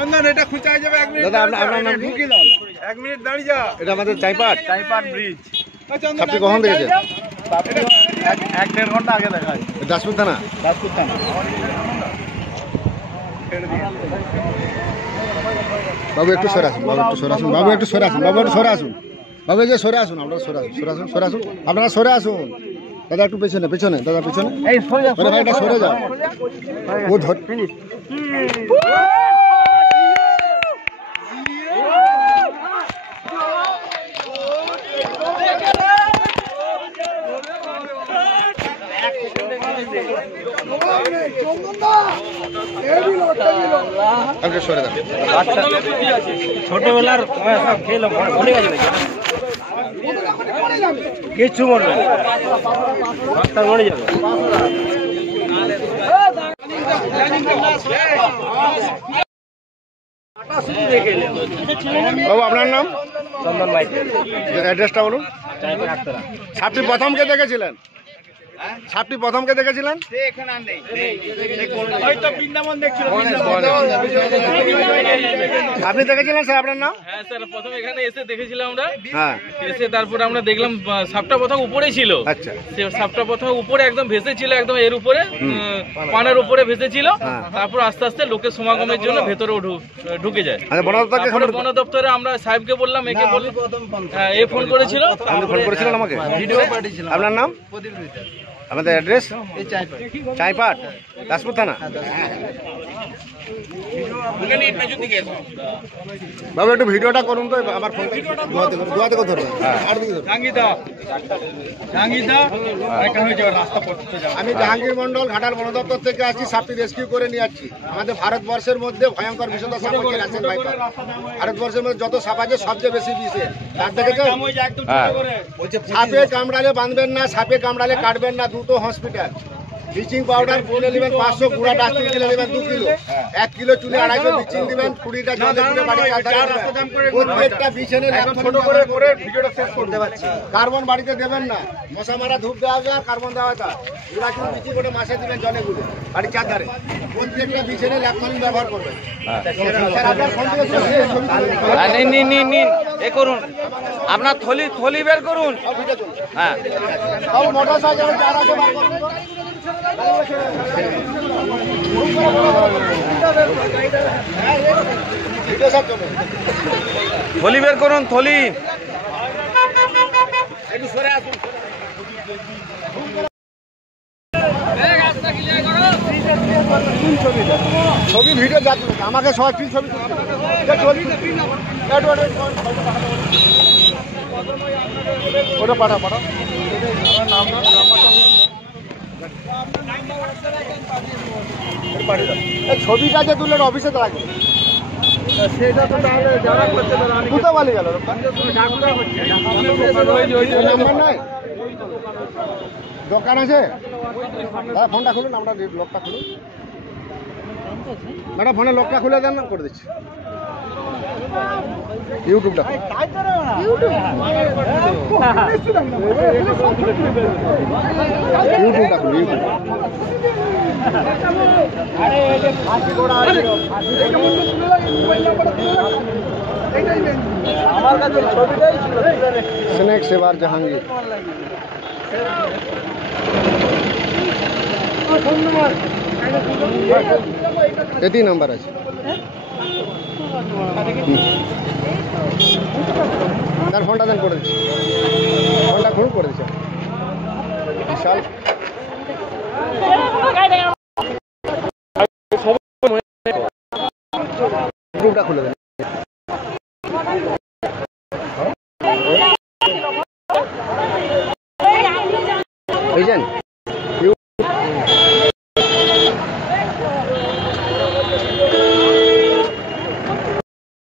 চন্দন এটা খুঁচাই যাবে 1 মিনিট। দাদা আপনার নাম কি? 1 মিনিট দাঁড়িয়ে যা। এটা আমাদের চাইপাট ব্রিজ। আপনি কখন দেখেছেন? 1-1.5 ঘন্টা আগে দেখা হয়। দাসপুর থানা। বাবু একটু সরে আসুন, বাবু একটু সরে আসুন, বাবু একটু সরে আসুন, বাবু একটু সরে আসুন, বাবু এই যে সরে আসুন, আপনারা সরে আসুন, সরে আসুন, সরে আসুন, আপনারা সরে আসুন। দাদা একটু পেছনে, পেছনে দাদা, পেছনে। ভাই এটা সরে যাও। ও ধর সরে দাও। ছোটবেলার সব খেলো ভুলে গেছে কিছু মনে মরে যাবে। বাবু আপনার নাম? চন্দন মাইতি। অ্যাড্রেসটা বলুন। ছাপটি প্রথমকে দেখেছিলেন? ছাপটি প্রথমকে দেখেছিলেন? আপনি দেখেছিলেন স্যার? আপনার নাম? হ্যাঁ স্যার, প্রথম এখানে এসে দেখেছিলাম আমরা। হ্যাঁ, এসে তারপরে আমরা দেখলাম সাপটা প্রথম উপরে ছিল। আচ্ছা। সাপটা প্রথম উপরে একদম ভেসে ছিল, একদম এর উপরে পানের উপরে ভেসে ছিল। তারপর আস্তে আস্তে লোকের সমাগমের জন্য ভেতরে ঢুকে যায়। তারপরে বন দপ্তরে আমরা সাহেবকে বললাম, একে বললাম, এ ফোন করেছিল। আপনি ফোন করেছিলেন আমাকে? আপনার নাম? আমাদের অ্যাড্রেস চাইপাট, দাসপুর থানা। বাবু একটু ভিডিওটা করুন তো, আমার ফোন দোয়াতে কথা ধরুন। আমি জাহাঙ্গীর মন্ডল, ঘাটাল বন দপ্তর থেকে আসছি। সাপটি রেস্কিউ করে নিয়ে যাচ্ছি। আমাদের ভারতবর্ষের মধ্যে ভয়ঙ্কর বিষধর সাপ হচ্ছে রাসেল ভাইপার। ভারতবর্ষের মধ্যে যত সাপ আছে সবচেয়ে বেশি বিষে। তার দেখেছেন? সাপে কামড়ালে বাঁধবেন না, সাপে কামড়ালে কাটবেন না, দুটো হসপিটাল। ব্লিচিং পাউডার কিনে নেবেন 500, গুঁড়া ডাস্টবিন কিনে নেবেন 2 কিলো, 1 কিলো চুলে 250 ব্লিচিং দিবেন, 20টা জলে পুরো বাড়ি প্রত্যেকটা বিছানে ছোট করে ভিডিওটা শেষ করতে পারছি। কার্বন বাড়িতে দেবেন না, মশা মারা ধূপ দেওয়া যায়, কার্বন দেওয়া যায়। গুঁড়া কিলো ব্লিচিং করে মাসে দিবেন জলে গুলে বাড়ির চারধারে। প্রত্যেকটা বিছানে ল্যাকমালিন ব্যবহার করবেন। স্যার আপনার ফোন থেকে নিন এ করুন, আপনার থলি বের করুন। হ্যাঁ, মোটর সাইকেল যারা থলি বের করুন, থলি। ছবি ভিডিও যাচ্ছে, আমাকে সবাই ছবি ওটা পাঠা ছবিটা যে তুললেন অফিসে থাকবে সেটা তো তাহলে যারা করছে কোথাও বলে গেল দোকান আছে। দাদা ফোনটা খুলুন, আমরা লকটা খুলুন। ম্যাডাম ফোনে লকটা খুলে দেন, না করে দিচ্ছি। ইউটিউবটা ইউটিউবটা খুলুন, ইউটিউব। আমার কাছে ছবিটাই ছিল, স্নেক সেবার জাহাঙ্গীর। এটি নাম্বার আছে। তার ফোনটা দেন, করে দিচ্ছি। ফোনটা খুব করে দিচ্ছি। বিশাল গ্রুপটা খুলে দেন। বুঝলেন?